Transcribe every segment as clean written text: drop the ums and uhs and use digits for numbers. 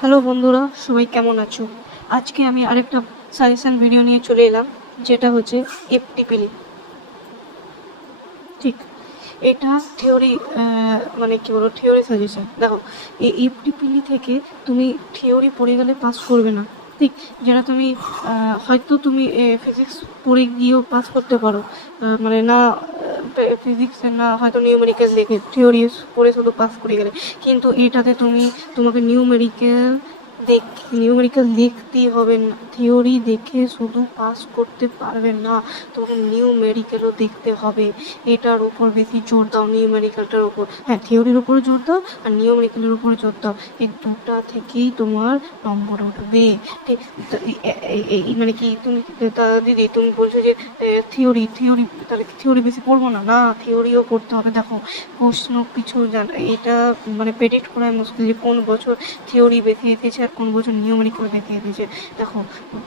Hello বন্ধুরা, সবাই কেমন আছো? আজকে আমি আরেকটা সাজেশন ভিডিও নিয়ে চলে এলাম, যেটা হচ্ছে এফটিপিলি। ঠিক, এটা থিওরি, মানে কি বলবো, থিওরি সাজেশন। দেখো, এই এফটিপিলি থেকে তুমি থিওরি পড়ে গেলে পাস করবে না। ঠিক, যেটা তুমি হয়তো তুমি ফিজিক্স পড়ে গিয়েও পাস করতে পারো, মানে না ফিজিক্সের, না হয়তো নিউমেরিক্যাল দেখে থিওরি পড়ে শুধু পাস করে গেলে। কিন্তু এটাতে তোমাকে নিউমেরিক্যাল দেখতেই হবে না। থিওরি দেখে শুধু পাস করতে পারবে না, তোমাকে নিউমেরিক্যালও দেখতে হবে। এটার উপর বেশি জোর দাও, নিউমেরিক্যালটার উপর। হ্যাঁ, থিওরির উপরে জোর দাও আর নিউমেরিক্যালের উপরে জোর দাও। এই দুটা থেকেই তোমার নম্বর উঠবে। ঠিক, মানে কি তুমি দিদি তুমি বলছো যে থিওরি থিওরি তাহলে থিওরি বেশি পড়বো না? না, থিওরিও পড়তে হবে। দেখো, প্রশ্ন পিছু এটা মানে প্রেডিক্ট করা মুশকিল যে কোন বছর থিওরি বেশি এসেছে আর কোন বছর নিউমেরিক্যাল বেশি এসেছে। দেখো,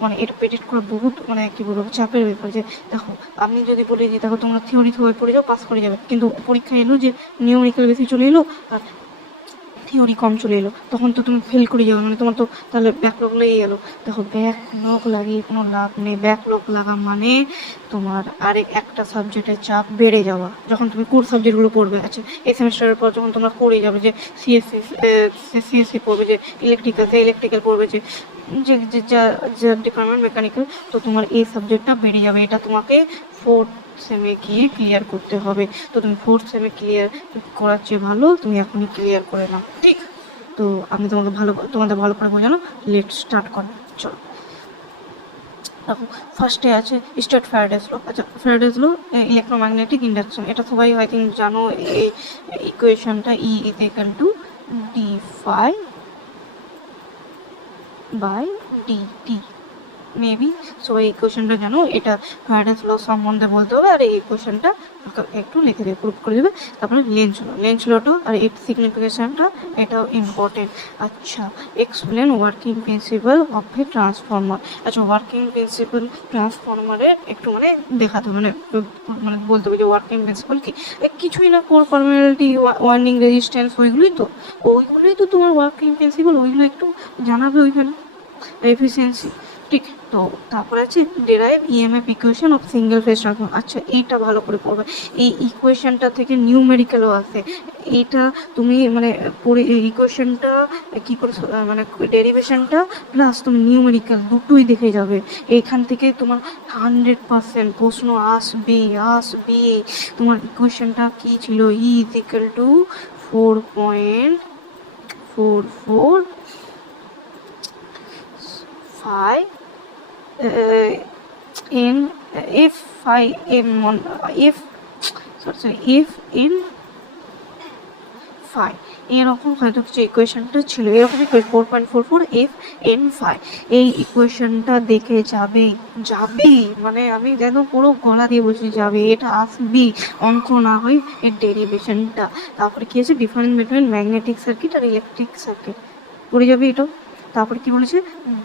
মানে এটা প্রেডিক্ট করা বহুত, মানে কি বলবো, চাপের ব্যাপার। যে দেখো, আমি যদি বলি যে দেখো তোমরা থিওরি পড়ে যাও, পাস করে যাবে, কিন্তু পরীক্ষা এলো যে নিউমেরিক্যাল বেশি চলে এলো আর থিওরি কম চলে এলো, তখন তো তুমি ফেল করে যাবে, মানে তোমার তো তাহলে ব্যাকলগ লেগে গেলো। দেখো, ব্যাকলগ লাগিয়ে কোনো লাভ নেই। ব্যাকলগ লাগা মানে তোমার আরেক একটা সাবজেক্টের চাপ বেড়ে যাওয়া। যখন তুমি কোর সাবজেক্টগুলো পড়বে, আচ্ছা এই সেমিস্টারের পর যখন তোমরা করে যাবে, যে সিএসসি পড়বে, যে ইলেকট্রিক্যাল পড়বে, যে যে যে ডিপার্টমেন্ট মেকানিক্যাল, তো তোমার এই সাবজেক্টটা বেড়ে যাবে। এটা তোমাকে ফোর্থ সেমে গিয়ে ক্লিয়ার করতে হবে। তো তুমি ফোর্থ সেমে ক্লিয়ার করার চেয়ে ভালো তুমি এখনই ক্লিয়ার করে নাও। ঠিক, তো আমি তোমাদের ভালো করে বোঝানো। লেট স্টার্ট করো, চলো। দেখো, ফার্স্টে আছে স্টার্ট ফ্যারাডেস ল। আচ্ছা, ফ্যারাডেস ল, ইলেকট্রোম্যাগনেটিক ইন্ডাকশন, এটা সবাই আই থিঙ্ক জানো। এই ইকুয়েশনটা E is equal to d phi by dt. Maybe সবাই এই কোয়েশনটা জানো। এটা ফ্যারাডেস ল সম্বন্ধে বলতে হবে, আর এই কোয়েশনটা একটু লিখে দেবে, প্রুভ করে দেবে। তারপরে লেন্স লটা আর এর সিগনিফিকেশনটা, এটাও ইম্পর্টেন্ট। আচ্ছা, explain working principal of A transformer. আচ্ছা, ওয়ার্কিং প্রিন্সিপাল ট্রান্সফর্মারের একটু মানে দেখাতে হবে, মানে বলতে হবে যে ওয়ার্কিং প্রিন্সিপাল কি। কিছুই না, কোর পারমিয়াবিলিটি, ওয়াইন্ডিং রেজিস্ট্যান্স, ওইগুলোই তো তোমার ওয়ার্কিং প্রিন্সিপাল। ওইগুলো একটু জানাবে ওইখানে। এফিসিয়েন্সি, ঠিক। তো তারপরে আছে derive EMF equation of single phase transformer. আচ্ছা, এইটা ভালো করে পড়বে। এই ইকুয়েশনটা থেকে নিউমেরিক্যালও আসে। এটা তুমি মানে পড়ে এই ইকুয়েশনটা কী করে, মানে ডেরিভেশনটা প্লাস তুমি নিউমেরিক্যাল দুটোই দেখে যাবে। এখান থেকে তোমার 100% প্রশ্ন আসবে। তোমার ইকুয়েশনটা কী ছিল? E is equal to 4.44 phi in if phi in one if if in phi, এরকম হয়তো কিছু ইকুয়েশনটা ছিল, এরকম 4.44 এফ এন ফাই। এই ইকুয়েশনটা দেখে যাবে মানে আমি যেন পুরো গলা দিয়ে বসে যাবে, এটা আসবি। অঙ্ক না হয় এর ডেরিভেশনটা। তারপরে কি আছে? ডিফারেন্স বিটুইন ম্যাগনেটিক সার্কিট আর ইলেকট্রিক সার্কিট পড়ে যাবে এটাও। তারপরে কি বলেছে?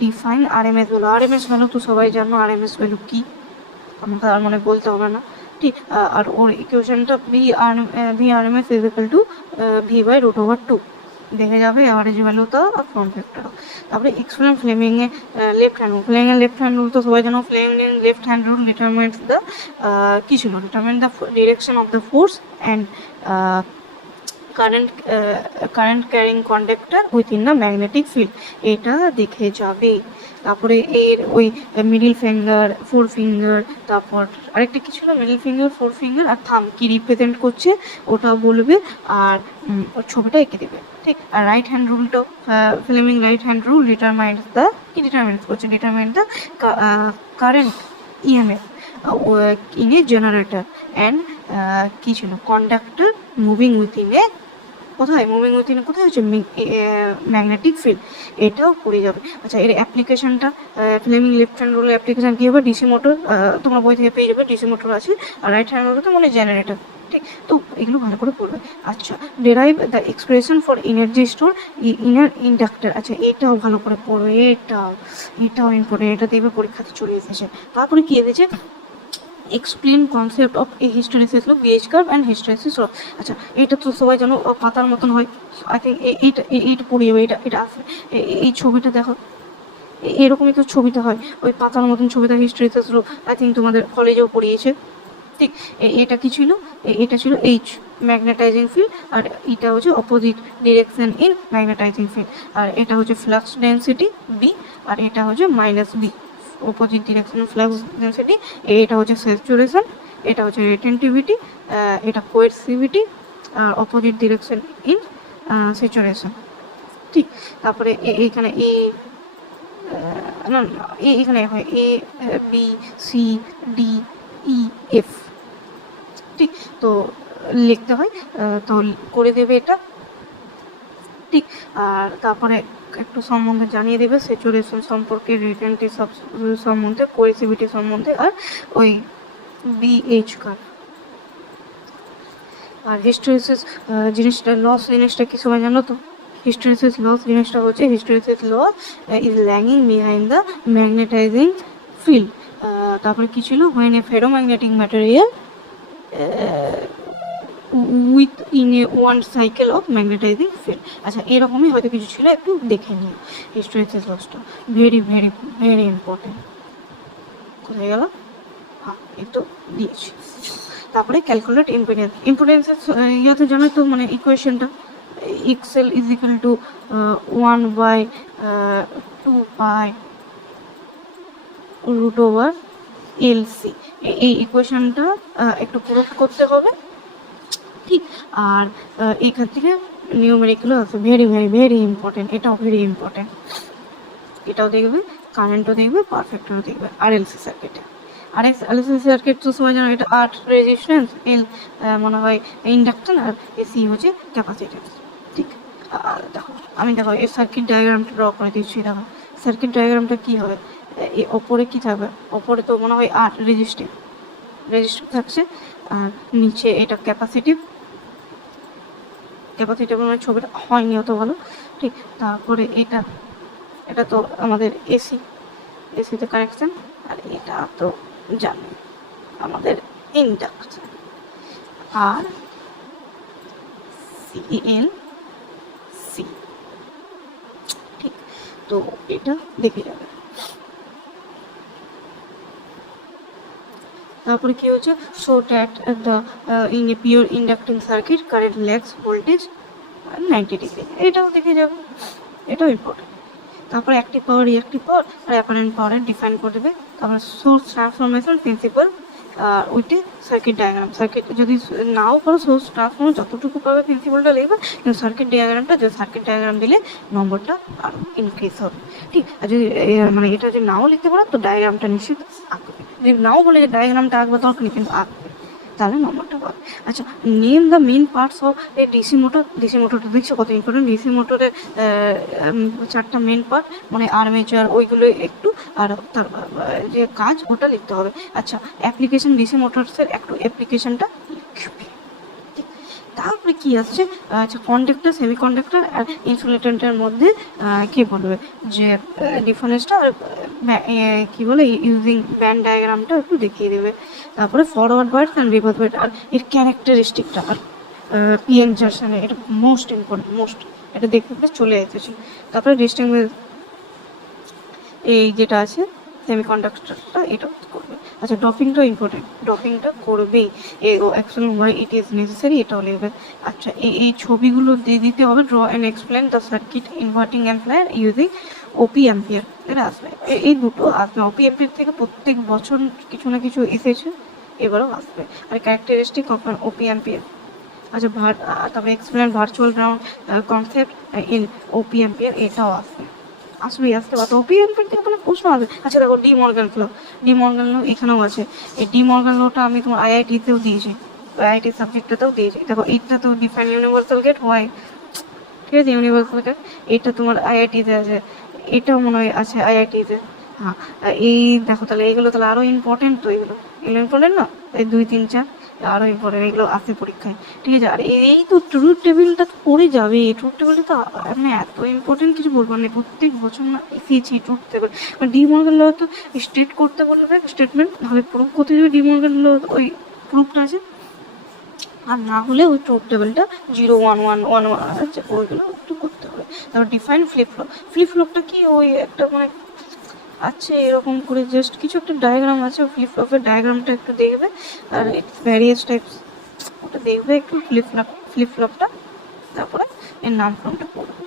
Define RMS value. RMS value তো সবাই জানো, আরএমএস ভ্যালু কি, আমাকে আর মানে বলতে হবে না। ঠিক, আর ওর ইকুয়েশনটা V RMS is equal to V by √2 দেখে যাবে, অ্যাভারেজ ভ্যালুটা আর ফর্ম ফ্যাক্টর। তারপরে এক্সপ্লেন ফ্লেমিংয়ে লেফট হ্যান্ড রুল। ফ্লেমিংয়ের লেফট হ্যান্ড রুল তো সবাই জানো। Fleming left hand rule determines the কি ছিল, determine the direction of the force and current carrying conductor within the magnetic field. এটা দেখে যাবে। তারপরে এর ওই মিডিল ফিঙ্গার, ফোর ফিঙ্গার, তারপর আরেকটা কিছু না, মিডিল ফিঙ্গার, ফোর ফিঙ্গার আর থাম কি রিপ্রেজেন্ট করছে ওটা বলবে, আর ওর ছবিটা এঁকে দেবে। ঠিক, আর রাইট হ্যান্ড রুলটা, Fleming right hand rule determines the current EMF in a generator and কি ছিল, কন্ডাক্টর মুভিং উইথিন এ কোথায় হচ্ছে ম্যাগনেটিক ফিল্ড। এটাও পড়ে যাবে। আচ্ছা, এর অ্যাপ্লিকেশনটা, ফ্লেমিং লেফট হ্যান্ড রুলের অ্যাপ্লিকেশন কী হবে? ডিসি মোটর, তোমরা বই থেকে পেয়ে যাবে, ডিসি মোটর আছে। আর রাইট হ্যান্ড রুলটা মানে জেনারেটর। ঠিক, তো এগুলো ভালো করে পড়বে। আচ্ছা, derive the expression for energy store inner inductor. আচ্ছা, এটাও ভালো করে পড়বে। এটাও ইম্পর্টেন্ট, এটা দেখবে পরীক্ষাতে চলে এসেছে। তারপরে কি এসেছে? Explain concept of a hysteresis law, BH curve and hysteresis law. আচ্ছা, এটা তো সবাই জানো পাতার মতন হয়, আই থিঙ্ক এইটা পড়ে যাবে, এটা আসবে। এই ছবিটা দেখো, এরকমই তো ছবিটা হয়, ওই পাতার মতন ছবিটা হিস্টেরিসিস ল, আই থিঙ্ক তোমাদের কলেজেও পড়িয়েছে। ঠিক, এটা কি ছিল? এটা ছিল এইচ, ম্যাগনেটাইজিং ফিল্ড, আর এটা হচ্ছে opposite direction in magnetising field, আর এটা হচ্ছে ফ্লাক্স ডেন্সিটি বি, আর এটা হচ্ছে minus B, opposite direction flux density. এটা হচ্ছে স্যাচুরেশন, এটা হচ্ছে রিটেনটিভিটি, এটা কোয়েরসিভিটি, আর অপোজিট ডিরেকশন ইন স্যাচুরেশন। ঠিক, তারপরে এইখানে এ না না, এখানে হয় A B C D E F. ঠিক, তো লিখতে হয়, তো করে দেবে এটা। ঠিক, আর তারপরে একটু সম্বন্ধে জানিয়ে দেবে, স্যাচুরেশন সম্পর্কে, রিটেনটিভ সম্বন্ধে, কোয়েসিভিটি সম্বন্ধে, আর ওই বিএইচ কার্ভ। আর হিস্টেরিসিস জিনিসটা, লস জিনিসটা কি সবাই জানো তো? হিস্টেরিসিস লস জিনিসটা হচ্ছে, hysteresis loss is lagging behind the magnetising field. তারপরে কি ছিল? When a ferromagnetic material with in a one cycle of magnetising field. আচ্ছা, এরকমই হয়তো কিছু ছিল, একটু দেখে নিও হিস্টেরিসিস লসটা, ভেরি ভেরি ভেরি ইম্পর্টেন্ট। কোথায় গেল? হ্যাঁ, একটু দিয়েছি। তারপরে ক্যালকুলেট ইম্পিডেন্স। ইম্পিডেন্সের ইয়াতে জানো তো, মানে ইকুয়েশনটা XL is equal to 1/2 root over LC. এই ইকুয়েশনটা একটু প্রুফ করতে হবে। ঠিক, আর এখান থেকে নিউমেরিক্যালও আছে, ভেরি ভেরি ভেরি ইম্পর্টেন্ট, এটাও ভেরি ইম্পর্টেন্ট। এটাও দেখবে, কারেন্টও দেখবে, পারফেক্টও দেখবে আর এলসি সার্কিটে। আর এলসি সার্কিট তো সবাই জানো, এটা আর রেজিস্ট্যান্স, এল মনে হয় ইন্ডাকশন, আর এসি হচ্ছে ক্যাপাসিট্যান্স। ঠিক, দেখো আমি দেখো এই সার্কিট ডায়াগ্রামটা ড্র করে দিচ্ছি। দেখো সার্কিট ডায়াগ্রামটা কী হবে, এই ওপরে কী থাকবে? ওপরে তো মনে হয় আর রেজিস্টিভ থাকছে, আর নিচে এটা ক্যাপাসিটিভ মানে ছবিটা হয়নি অত ভালো। ঠিক, তারপরে এটা তো আমাদের এসিতে কানেকশন, আর এটা তো জানি আমাদের ইন্ডাকশন, আর সিএল সি। ঠিক, তো এটা দেখে যাবে। তারপরে কি হচ্ছে, show that the in a pure inducting circuit current lags voltage 90 degree, এটাও দেখে যাবে, এটাও ইম্পর্টেন্ট। তারপরে অ্যাক্টিভ পাওয়ার, রিঅ্যাক্টিভ পাওয়ার, আর অ্যাপারেন্ট পাওয়ারের ডিফাইন করে দেবে। তারপরে source transformation principle with circuit diagram. Circuit যদি নাও করো, সোর্স ট্রান্সফর্ম যতটুকু পাবে প্রিন্সিপালটা লিখবে, কিন্তু সার্কিট ডায়াগ্রাম দিলে নম্বরটা আরও ইনক্রিজ হবে। ঠিক, আর যদি মানে এটা যদি নাও লিখতে পারো, তো ডায়াগ্রামটা নিশ্চিত আঁকবে। যদি নাও বলে যে ডায়াগ্রামটা আঁকবে দরকার নেই, কিন্তু আঁকবে, তাহলে নম্বরটা পাবে। আচ্ছা, name the main parts of a DC motor. DC মোটরটা দেখছো কত ইম্পর্টেন্ট? ডিসি মোটরের 4টা মেন পার্ট, মানে আর্মেচার, ওইগুলো একটু, আর তার যে কাজ ওটা লিখতে হবে। আচ্ছা, অ্যাপ্লিকেশন, ডিসি মোটরসের একটু অ্যাপ্লিকেশনটা লিখবে। ঠিক, তারপরে কি আসছে? আচ্ছা, কন্ডাক্টর, সেমি কন্ডাক্টর আর ইনসুলেটরের মধ্যে কি বলবে যে ডিফারেন্সটা, আর কি বলে ইউজিং ব্যান্ড ডায়াগ্রামটা একটু দেখিয়ে দেবে। তারপরে forward bias and reverse bias, আর এর ক্যারেক্টারিস্টিকটা, আর পিএন জাংশনে, এটা মোস্ট ইম্পর্টেন্ট, এটা দেখতে চলে এসেছে। তারপরে ডিস্টিংগুইশ, এই যেটা আছে সেমিকন্ডাক্টরটা, এটা করবে। আচ্ছা, ডপিংটা ইম্পর্টেন্ট, ডপিংটা করবেই, actually why it is necessary, এটাও লিখবে। আচ্ছা, এই ছবিগুলো দিয়ে দিতে হবে। Draw and explain the circuit inverting amplifier using OP ampere, এটা আসবে, এই দুটো আসবে। ওপি অ্যাম্পিয়ার থেকে প্রত্যেক বছর কিছু না কিছু এসেছে, এবারও আসবে। আর ক্যারেক্টারিস্টিক অফ ওপি অ্যাম্পিয়ার। আচ্ছা, তারপরে explain virtual ground concept in OP ampere, এটাও আসবে আসতে পারতো। ওপি অ্যাম্পিয়ার থেকে কোনো প্রশ্ন আসবে। আচ্ছা, দেখো ডি মর্গান ল এখানেও আছে। এই ডি মর্গান লটা আমি তোমার আইআইটিতেও দিয়েছি, আইআইটি সাবজেক্টটাতেও দিয়েছি। দেখো এইটা তো ডিফাইন ইউনিভার্সাল গেট হয়, ঠিক আছে, ইউনিভার্সাল গেট, এটা তোমার আইআইটিতে আছে, এটাও মনে হয় আছে আইআইটিতে। হ্যাঁ, এই দেখো তাহলে এইগুলো তাহলে আরও ইম্পর্টেন্ট, তো এগুলো ইম্পর্টেন্ট না, এই 2, 3, 4 আরো ইম্পর্টেন্ট, এগুলো আসে পরীক্ষায়, ঠিক আছে। আর এই তো ট্রুথ টেবিলটা তো পড়ে যাবে, ট্রুথ টেবিলটা তো মানে এত ইম্পর্টেন্ট কিছু বলবো না, প্রত্যেক বছর না শিখেছি ট্রুথ টেবিল। ডি মর্গান ল তো স্টেট করতে বলবে, স্টেটমেন্ট তাহলে প্রুফ করতে দেবে, ডি মর্গান ল ওই প্রুফটা আছে, আর না হলে ওই ট্রুথ টেবিলটা 0 1 1 1 1 আছে ওইগুলো একটু করতে হবে। তারপর ডিফাইন ফ্লিপ ফ্লপ, ফ্লিপ ফ্লপটা কি ওই একটা মানে আছে এরকম করে জাস্ট কিছু একটা ডায়াগ্রাম আছে, ফ্লিপ ফ্লপের ডায়াগ্রামটা একটু দেখবে, আর ভ্যারিয়াস টাইপস ওটা দেখবে একটু ফ্লিপ ফ্লপটা, তারপরে এর নাম ফর্মটা পড়বে।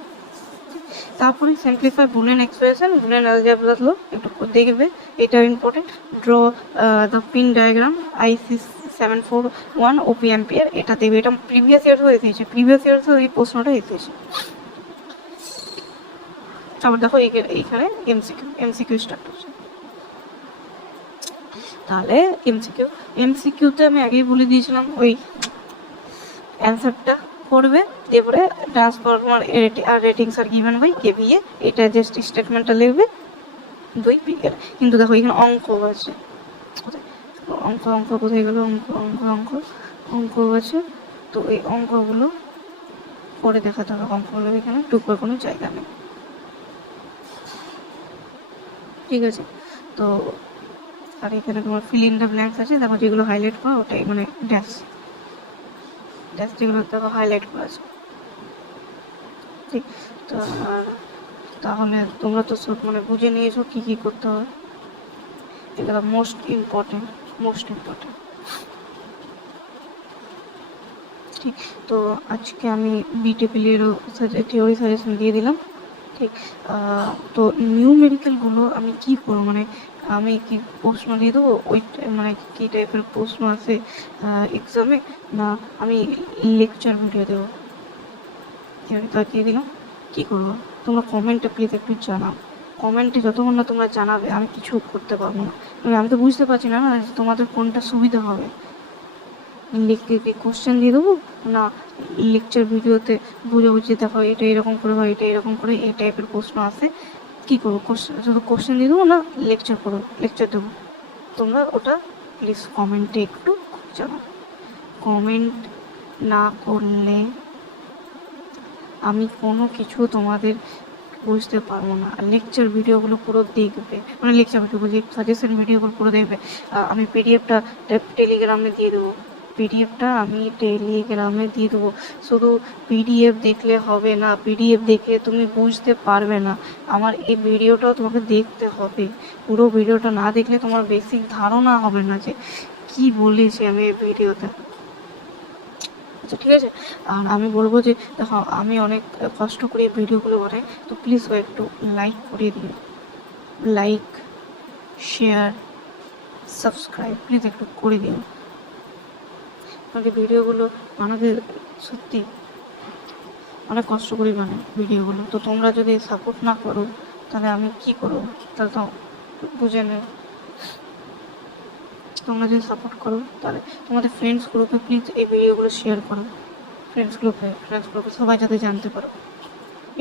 তারপরে simplify Boolean expression, Boolean algebra একটু দেখবে, এটা important. Draw the pin diagram IC 741 OP ampere, এটা দেখবে, এটা প্রিভিয়াস ইয়ার্সও এসেছে, প্রিভিয়াস ইয়ার্সও এই প্রশ্নটা এসেছে। তারপর দেখো এইখানে এমসিকিউ স্টার্ট হচ্ছে। তাহলে এমসিকিউতে আমি আগেই বলে দিয়েছিলাম ওই অ্যান্সারটা করবে, তারপরে ট্রান্সফরমার আর রেটিংস আর গিভেন বাই KVA, এটা জাস্ট স্টেটমেন্টটা লিখবে 2 পিকের। কিন্তু দেখো এখানে অঙ্ক আছে, অঙ্ক কোথায় গেল, অঙ্ক আছে, তো এই অঙ্কগুলো পরে দেখাতে হবে, অঙ্কগুলো এখানে টুকরো কোনো জায়গা নেই, ঠিক আছে। তো আর এখানে তোমার ফিল ইন দ্য ব্ল্যাঙ্কস আছে, দেখো যেগুলো হাইলাইট করা ওটাই মানে ড্যাশ যেগুলো দেখো হাইলাইট করা আছে, ঠিক। তো তাহলে তোমরা তো সব মানে বুঝে নিয়েছো কী কী করতে হবে, এটা মোস্ট ইম্পর্টেন্ট। ঠিক, তো আজকে আমি বিটেপিলেরও থিওরি সাজেশন দিয়ে দিলাম, ঠিক। তো নিউমেরিক্যালগুলো আমি কি করবো, মানে আমি কি প্রশ্ন দিয়ে দেবো ওই মানে কী টাইপের প্রশ্ন আছে এক্সামে, না আমি লেকচার ভিডিও দেবো, থিওরিটা দিয়ে দিলাম, কী করবো তোমরা কমেন্টে প্লিজ একটু জানাও, কমেন্টে যতক্ষণ না তোমরা জানাবে আমি কিছু করতে পারবো না, আমি তো বুঝতে পারছি না তোমাদের কোনটা সুবিধা হবে, লিখতে কোশ্চেন দিয়ে দেবো, না লেকচার ভিডিওতে বুঝে দেখো এটা এরকম করে বা এটা এরকম করে এই টাইপের প্রশ্ন আসে, কী করবো শুধু কোশ্চেন দিয়ে দেবো না লেকচার দেবো, তোমরা ওটা প্লিজ কমেন্টে একটু জানাও। কমেন্ট না করলে আমি কোনো কিছু তোমাদের বুঝতে পারবো না। লেকচার ভিডিওগুলো পুরো দেখবে, মানে লেকচার ভিডিও বলছি সাজেশন ভিডিওগুলো পুরো দেখবে, আমি পিডিএফটা টেলিগ্রামে দিয়ে দেবো, শুধু পিডিএফ দেখলে হবে না, পিডিএফ দেখে তুমি বুঝতে পারবে না, আমার এই ভিডিওটাও তোমাকে দেখতে হবে, পুরো ভিডিওটা না দেখলে তোমার বেসিক ধারণা হবে না যে কি বলেছি আমি এই ভিডিওতে, আচ্ছা ঠিক আছে। আর আমি বলবো যে দেখো আমি অনেক কষ্ট করে এই ভিডিওগুলো বানাই, তো প্লিজ একটু লাইক করে দিও, লাইক শেয়ার সাবস্ক্রাইব প্লিজ একটু করে দিও, কারণ ভিডিওগুলো বানাতে সত্যি অনেক কষ্ট করে বানাই ভিডিওগুলো, তো তোমরা যদি সাপোর্ট না করো তাহলে আমি কি করবো, তাহলে তো বুঝে নেব, তোমরা যদি সাপোর্ট করো তাহলে তোমাদের ফ্রেন্ডস গ্রুপে প্লিজ এই ভিডিওগুলো শেয়ার করো, ফ্রেন্ডস গ্রুপে সবাই যাতে জানতে পারো,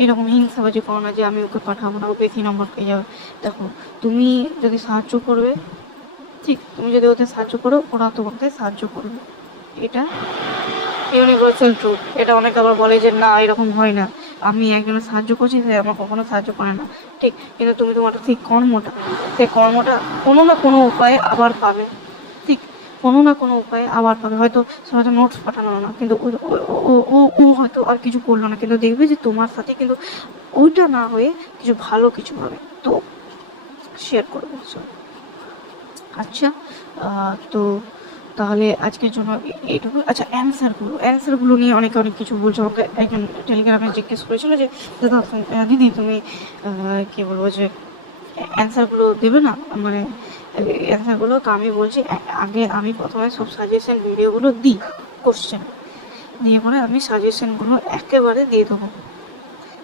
এরকম হিংসাবাজি করো না যে আমি ওকে পাঠাবো না, ও বেশি নম্বর পেয়ে যাবে। দেখো তুমি যদি সাহায্য করবে, ঠিক, তুমি যদি ওদের সাহায্য করো ওরা তোমাকে সাহায্য করবে, এটা ইউনিভার্সাল ট্রুথ। এটা অনেকে আবার বলে যে না এরকম হয় না, আমি একজনের সাহায্য করছি সে আমার কখনো সাহায্য করে না, ঠিক, কিন্তু তুমি তোমার সেই কর্মটা কোনো না কোনো উপায়ে আবার পাবে, ঠিক, কোনো না কোনো উপায়ে আবার পাবে, হয়তো সবাই নোটস পাঠানো না, কিন্তু ও হয়তো আর কিছু করলো না, কিন্তু দেখবে যে তোমার সাথে কিন্তু ওইটা না হয়ে কিছু ভালো কিছু হবে, তো শেয়ার করবো। আচ্ছা, তো তাহলে আজকের জন্য এইটুকু। আচ্ছা, অ্যান্সারগুলো নিয়ে অনেক কিছু বলছে, আমাকে একজন টেলিগ্রামে জিজ্ঞেস করেছিল যে দাদা দিদি তুমি কী বলবো যে অ্যান্সারগুলো দেবে না, মানে অ্যান্সারগুলো, তো আমি বলছি আগে আমি প্রথমে সব সাজেশন ভিডিওগুলো দিই, কোশ্চেন দিয়ে পরে আমি সাজেশনগুলো একেবারে দিয়ে দেবো,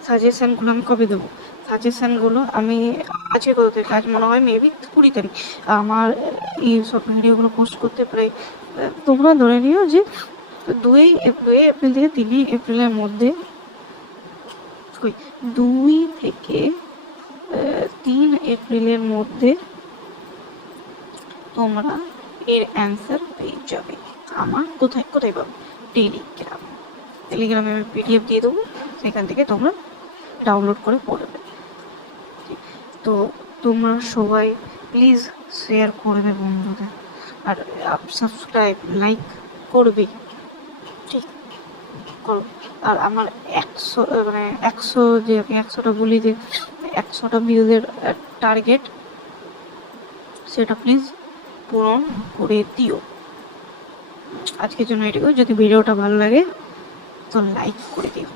সাজেশনগুলো আমি কবে দেবো, সাজেশনগুলো আমি আজকে কত তারিখ, আজ মনে হয় মেবি 20 তারিখ, আমার এই সব ভিডিওগুলো পোস্ট করতে প্রায় তোমরা ধরে নিও যে 2 এপ্রিল থেকে 3 এপ্রিলের মধ্যে, 2 থেকে 3 এপ্রিলের মধ্যে তোমরা এর অ্যান্সার পেয়ে যাবে। আমার কোথায় কোথায় পাবো? টেলিগ্রামে আমি PDF দিয়ে দেবো, সেখান থেকে তোমরা ডাউনলোড করে পড়বে। তো তোমরা সবাই প্লিজ শেয়ার করবে বন্ধুদের, আর সাবস্ক্রাইব লাইক করবে, ঠিক করবে। আর আমার 100 যে 100টা বলি যে 100টা ভিউজের টার্গেট, সেটা প্লিজ পূরণ করে দিও। আজকের জন্য এটুকু। যদি ভিডিওটা ভালো লাগে তো লাইক করে দিও।